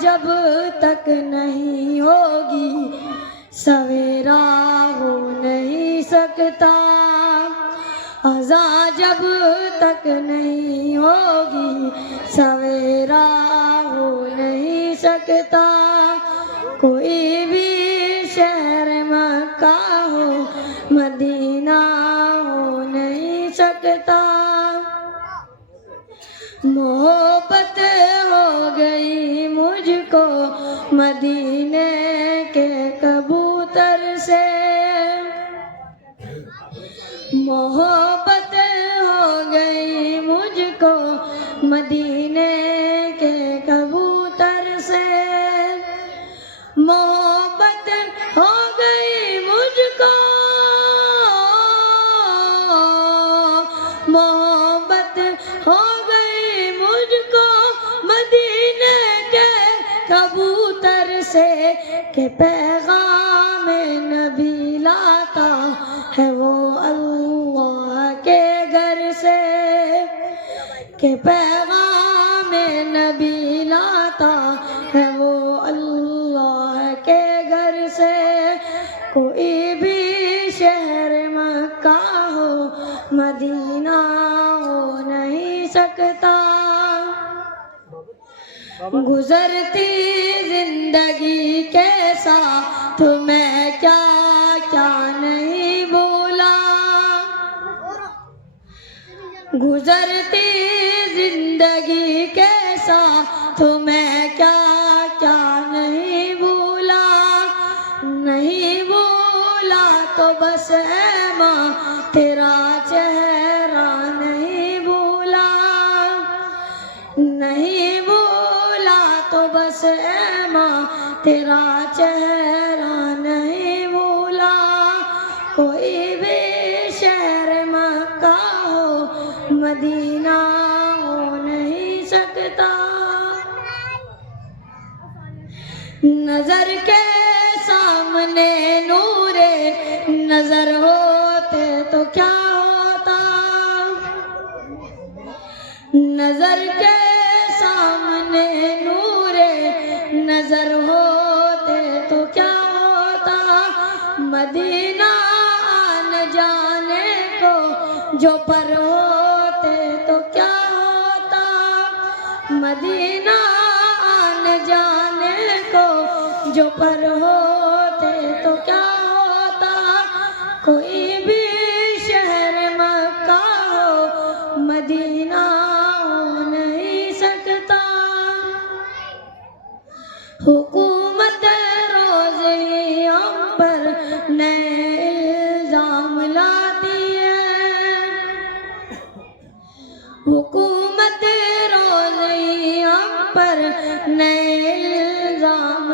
جب تک نہیں ہوگی سویرا ہو نہیں سکتا، اذاں جب تک نہیں ہوگی سویرا ہو نہیں سکتا، کوئی بھی شہر مکہ ہو مدینہ ہو نہیں سکتا، محبت ہو گئی مجھ کو مدینے کے کبوتر سے، محبت ہو گئی مجھ کو مدینے کے کبوتر سے، محبت ہو گئی مجھ کو، محبت ہو گئی مجھ کو مدینے کے کبوتر سے، کہ پیغام نبی لاتا ہے وہ اللہ کے گھر سے، کہ پیغام نبی لاتا ہے وہ اللہ کے گھر سے، کوئی بھی شہر مکہ ہو مدینہ ہو نہیں سکتا، گزرتی زندگی کے ساتھ میں کیا کیا نہیں بھولا، گزرتی زندگی کے ساتھ میں کیا کیا نہیں بھولا، نہیں بھولا تو بس اے ماں تیرا چہرہ نہیں بھولا، نہیں بھولا تو بس اے ماں تیرا چہرہ نہیں بھولا، کوئی بھی شہر مکہ ہو مدینہ ہو نہیں سکتا، نظر کے سامنے نور نظر ہوتے تو کیا ہوتا، نظر کے سامنے نور نظر ہوتے تو کیا ہوتا، مدینہ آنے جانے کو جو پر ہوتے تو کیا ہوتا، مدینہ آنے جانے کو جو پر ہوتے تو کیا ہوتا، کوئی بھی شہر مکہ ہو مدینہ ہو نہیں سکتا، حکومت روز ہی ہم پر نئے الزام لاتی ہے، حکومت روز ہی ہم پر نئے الزام